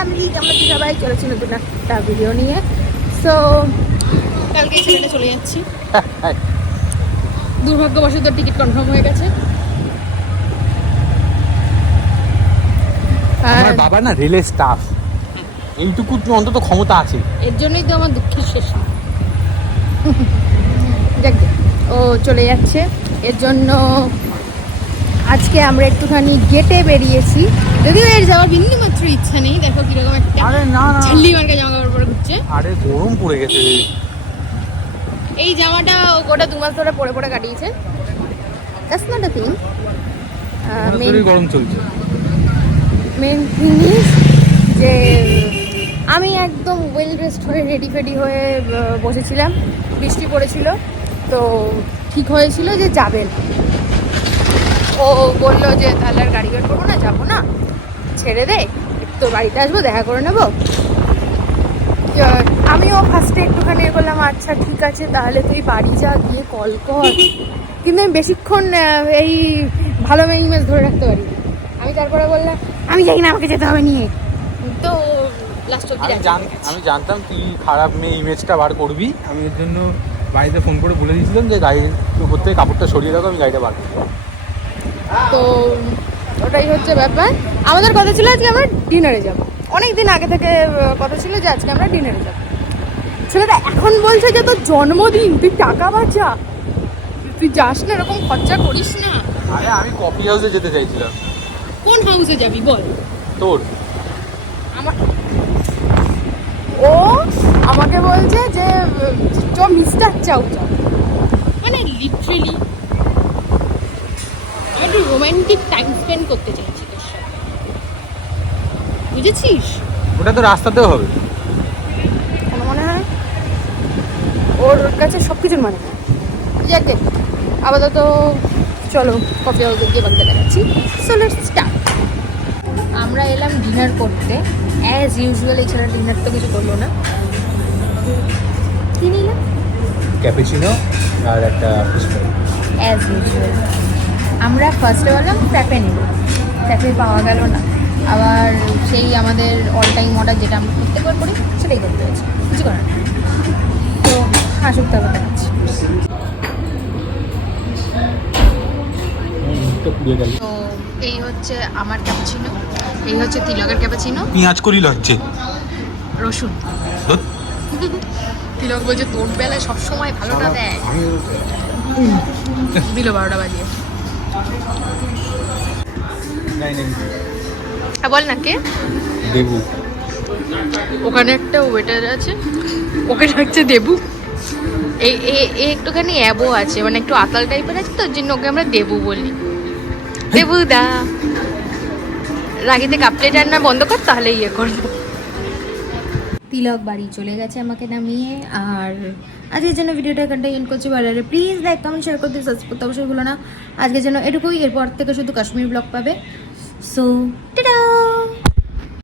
Family আমরা কি সবাই চলেছি নতুন একটা ভিডিও নিয়ে। সো কালকে ছেলেটা চলে যাচ্ছি। দুর্ভাগ্যবশত টিকিট কনফার্ম হয়ে গেছে। আমার বাবা না রেলের স্টাফ এইটুকু তো অন্তত ক্ষমতা আছে। এর জন্যই তো আমার দুঃখের শেষ দেখ দেখ, ও চলে যাচ্ছে। এর জন্য আজকে আমরা একটুখানি গেটে বেরিয়েছি। যদিও এর যাওয়ার বিন্দু মাত্র ইচ্ছা নেই দেখো কীরকম একটা আরে না না। ঝাল্লি মার্কা জামা কাপড় পরে ঘুরছে। আরে গরম পড়ে গেছে এই জামাটা গোটা দু মাস ধরে পরে পরে কাটিয়েছে। দ্যাটস নট আ থিং গরম চলছে। মেন থিং যে আমি একদম ওয়েল ড্রেসড হয়ে রেডি ফেডি হয়ে বসেছিলাম। বৃষ্টি পড়েছিল তো ঠিক হয়েছিল যে যাবেন। ও বলল যে তাহলে আর গাড়ি বের করব না যাব না। ছেড়ে দে তোর বাড়িতে আসব দেখা করে নেব। আমিও ফার্স্টে একটুখানি এ করলাম আচ্ছা ঠিক আছে তাহলে তুই বাড়ি যা গিয়ে কল কর। কিন্তু আমি বেশিক্ষণ এই ভালো মেয়ে ইমেজ ধরে রাখতে পারি আমি তারপরে বললাম আমি যাই না আমাকে যেতে হবে নিয়ে। তো আমি জান আমি জানতাম তুই খারাপ মেয়ে ইমেজটা বার করবি। আমি এর জন্য বাড়িতে ফোন করে বলে দিয়েছিলাম যে গাড়ির উপর থেকে কাপড়টা সরিয়ে রাখো আমি গাড়িটা বার করব। তো ওটাই হচ্ছে ব্যাপার। আমাদের কথা ছিল আজকে আমরা ডিনারে যাব। অনেক দিন আগে থেকে কথা ছিল যে আজকে আমরা ডিনারে যাব। ছেলেটা এখন বলছে যে তোর জন্মদিন তুই টাকা বাঁচা। তুই যাস না এরকম খরচা করিস না। আরে আমি কফি হাউসে যেতে চাইছিলাম। কোন হাউসে যাবি বল। তোর। আমার ও আমাকে বলছে যে চ মিস্টার চাউ চাও মানে লিটারেলি একটু রোমান্টিক টাইম স্পেন্ড করতে চাইছি তোর সাথে। বুঝেছিস? ওটা তো রাস্তাতেও হবে। কোনো মনে হয়? ওর কাছে সব কিছুর মানে। যাক গে, আপাতত চলো কফি হাউসে গিয়ে বাকিটা দেখাচ্ছি। সো লেটস স্টার্ট আমরা এলাম ডিনার করতে। অ্যাজ ইউজুয়াল এছাড়া ডিনার তো কিছু করল না। কি নিলাম ক্যাপেচিনো আর একটা ফিশ ফ্রাই অ্যাজ ইউজুয়াল আমরা ফার্স্টে বললাম ফ্র্যাপে নেব। ফ্র্যাপে পাওয়া গেল না। আবার সেই আমাদের অল টাইম অর্ডার যেটা আমরা প্রত্যেকবার করি সেটাই করতে হয়েছে। কিছু করার। তো আসুক তবে দেখাচ্ছি তো এই হচ্ছে আমার ক্যাপাচিনো এই হচ্ছে তিলকের ক্যাপাচিনো পেঁয়াজ করি লচ্ছে রসুন। তিলক বলছে তোর বেলায় সবসময় ভালোটা দেয়। দিল বারোটা বাজিয়ে। বল না কে? দেবু। ওখানে একটা ওয়েটার আছে। ওকে ডাকছে দেবু। এই এ- একটুখানি অ্যাবো আছে মানে একটু আতাল টাইপের আছে তো জন্য ওকে আমরা দেবু বলি। দেবু দা রাগিতে কাপ প্লেট রান্না বন্ধ কর তাহলে ইয়ে করব। তিলক বাড়ি চলে গেছে আমাকে নামিয়ে, আর আজকের জন্য ভিডিওটা এখানটা এন্ড করছি। ভালো লাগে প্লিজ লাইক কমেন্ট শেয়ার করতে সাবস্ক্রাইব করতে অবশ্যই ভুলো না। আজকের জন্য এটুকুই, এরপর থেকে শুধু কাশ্মীর ব্লগ পাবে। So tata